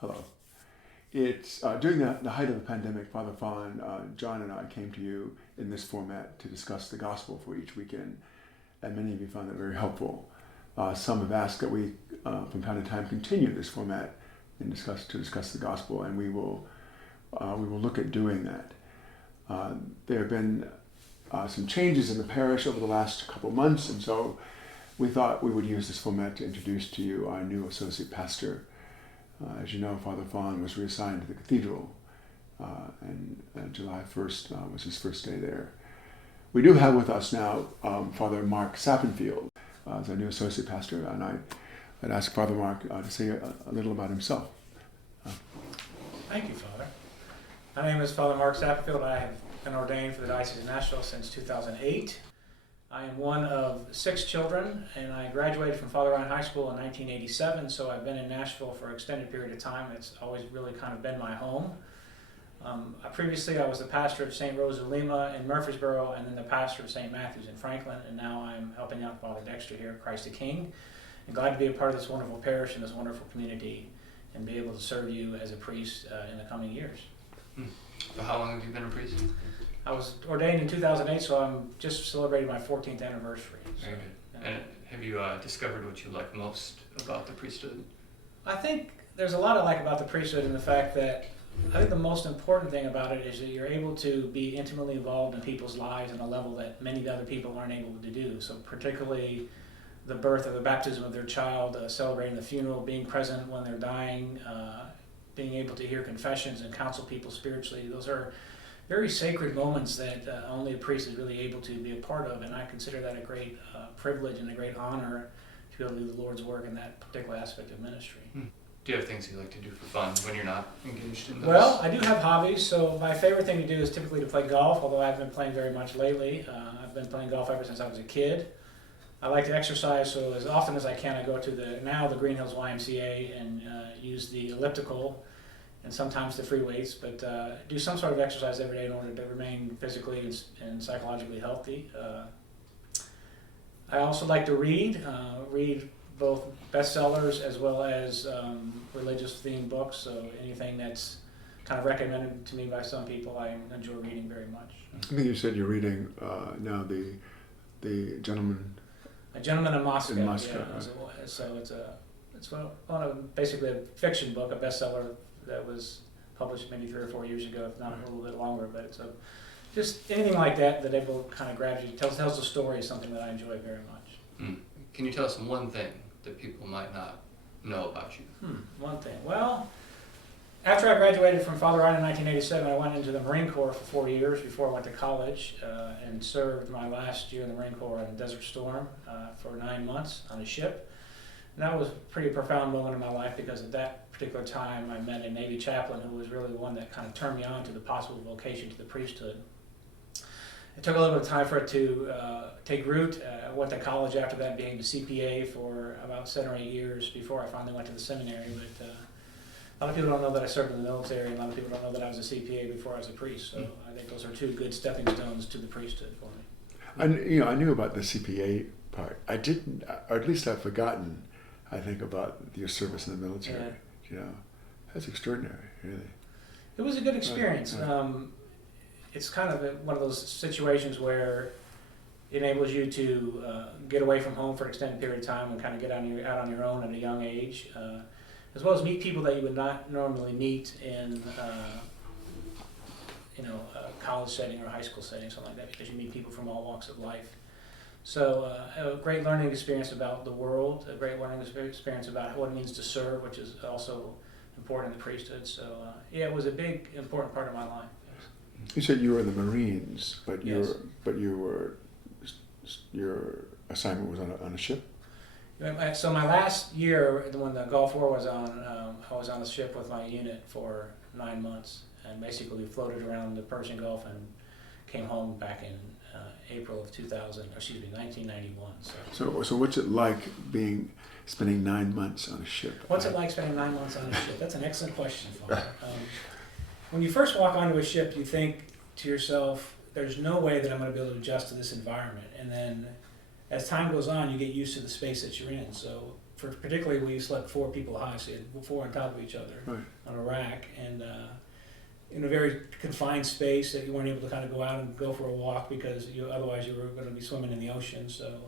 Hello. It's during the height of the pandemic, Father Fawn, John and I came to you in this format to discuss the gospel for each weekend, and many of you found that very helpful. Some have asked that we, from time to time, continue this format and to discuss the gospel, and we will look at doing that. There have been some changes in the parish over the last couple of months, and so we thought we would use this format to introduce to you our new associate pastor. As you know, Father Fawn was reassigned to the cathedral, and July 1st was his first day there. We do have with us now Father Mark Sappenfield as our new associate pastor, and I'd ask Father Mark to say a little about himself. Thank you, Father. My name is Father Mark Sappenfield. I have been ordained for the Diocese of Nashville since 2008. I am one of 6 children, and I graduated from Father Ryan High School in 1987, so I've been in Nashville for an extended period of time. It's always really kind of been my home. Previously, I was the pastor of St. Rose of Lima in Murfreesboro, and then the pastor of St. Matthew's in Franklin, and now I'm helping out Father Dexter here at Christ the King. I'm glad to be a part of this wonderful parish and this wonderful community and be able to serve you as a priest in the coming years. So how long have you been a priest? I was ordained in 2008, so I'm just celebrating my 14th anniversary. Very good. And have you discovered what you like most about the priesthood? I think there's a lot I like about the priesthood in the fact that I think the most important thing about it is that you're able to be intimately involved in people's lives on a level that many other people aren't able to do. So particularly the birth or the baptism of their child, celebrating the funeral, being present when they're dying, being able to hear confessions and counsel people spiritually. Those are very sacred moments that only a priest is really able to be a part of, and I consider that a great privilege and a great honor to be able to do the Lord's work in that particular aspect of ministry. Do you have things you like to do for fun when you're not engaged in those? Well, I do have hobbies, so my favorite thing to do is typically to play golf, although I haven't been playing very much lately. I've been playing golf ever since I was a kid. I like to exercise, so as often as I can I go to the Green Hills YMCA and use the elliptical and sometimes the free weights, but do some sort of exercise every day in order to remain physically and psychologically healthy. I also like to read both bestsellers as well as religious themed books, so anything that's kind of recommended to me by some people I enjoy reading very much. I think you said you're reading now the Gentleman. A Gentleman in Moscow. In Moscow, yeah. right. So it's basically a fiction book, a bestseller that was published maybe 3 or 4 years ago, if not a little bit longer. But it's just anything like that able kind of grabs you, tells the story is something that I enjoy very much. Can you tell us one thing that people might not know about you? One thing. Well, after I graduated from Father Ryan in 1987, I went into the Marine Corps for 4 years before I went to college and served my last year in the Marine Corps in Desert Storm for 9 months on a ship. And that was a pretty profound moment in my life because at that particular time I met a Navy chaplain who was really the one that kind of turned me on to the possible vocation to the priesthood. It took a little bit of time for it to take root. I went to college after that, being a CPA for about 7 or 8 years before I finally went to the seminary. But a lot of people don't know that I served in the military, and a lot of people don't know that I was a CPA before I was a priest. So I think those are 2 good stepping stones to the priesthood for me. I knew about the CPA part. I didn't, or at least I've forgotten, I think, about your service in the military. Yeah. You know, that's extraordinary, really. It was a good experience. It's kind of one of those situations where it enables you to get away from home for an extended period of time and kind of get out on your own at a young age, as well as meet people that you would not normally meet in a college setting or a high school setting, something like that, because you meet people from all walks of life. So a great learning experience about the world, a great learning experience about what it means to serve, which is also important in the priesthood. So it was a big, important part of my life. You said you were in the Marines, but Yes. your assignment was on a ship? So my last year, when the Gulf War was on, I was on the ship with my unit for 9 months, and basically we floated around the Persian Gulf and came home back in April of 1991. So what's it like spending 9 months on a ship? What's it like spending 9 months on a ship? That's an excellent question, Father. When you first walk onto a ship, you think to yourself, there's no way that I'm going to be able to adjust to this environment. And then as time goes on, you get used to the space that you're in. So particularly we slept 4 people high, so you had 4 on top of each other Right. on a rack, and in a very confined space that you weren't able to kind of go out and go for a walk because otherwise you were going to be swimming in the ocean. So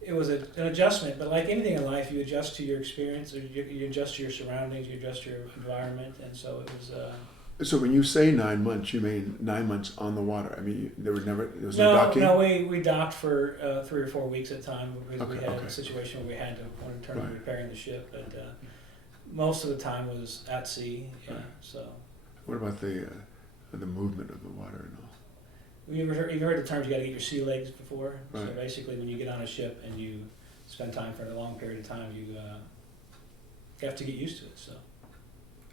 it was an adjustment, but like anything in life, you adjust to your experience, or you adjust to your surroundings, you adjust to your environment, and so it was. So when you say 9 months, you mean 9 months on the water? I mean, there was no docking? No, we docked for 3 or 4 weeks at a time because we Okay, had okay. a situation where we had to turn Right. repairing the ship, but most of the time was at sea. Yeah, Right. so. What about the movement of the water and all? You've heard the terms, you got to get your sea legs before. So Right. basically, when you get on a ship and you spend time for a long period of time, you have to get used to it. So.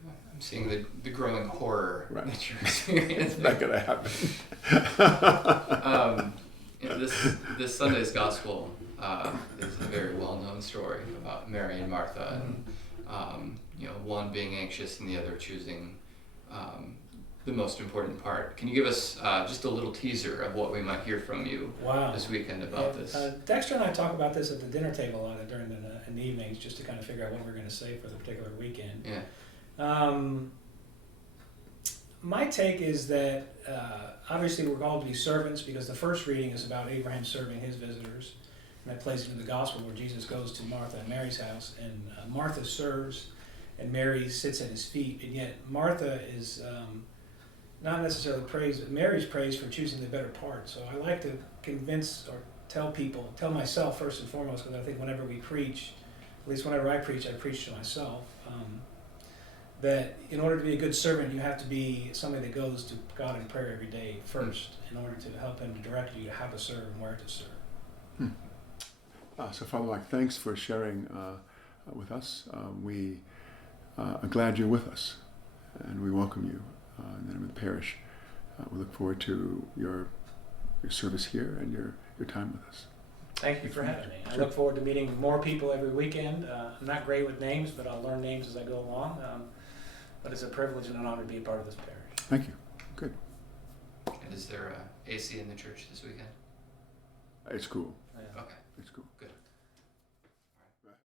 I'm seeing the growing horror Right. that you're experiencing. It's not going to happen. This Sunday's gospel is a very well-known story about Mary and Martha, and one being anxious and the other choosing the most important part. Can you give us just a little teaser of what we might hear from you this weekend about this? Dexter and I talk about this at the dinner table a lot during in the evenings, just to kind of figure out what we're going to say for the particular weekend. Yeah. My take is that obviously we're called to be servants because the first reading is about Abraham serving his visitors, and that plays into the gospel where Jesus goes to Martha and Mary's house, and Martha serves and Mary sits at his feet, and yet Martha is not necessarily praised, but Mary's praised for choosing the better part. So I like to convince or tell myself first and foremost, because I think whenever we preach, at least whenever I preach to myself, that in order to be a good servant, you have to be somebody that goes to God in prayer every day first, in order to help Him to direct you to how to serve and where to serve. So Father Mike, thanks for sharing with us. We are glad you're with us, and we welcome you in the name of the parish. We look forward to your service here and your time with us. Thank you for having me. I look forward to meeting more people every weekend. I'm not great with names, but I'll learn names as I go along. But it's a privilege and an honor to be a part of this parish. Thank you. Good. And is there AC in the church this weekend? It's cool. Yeah. Okay. It's cool. Good.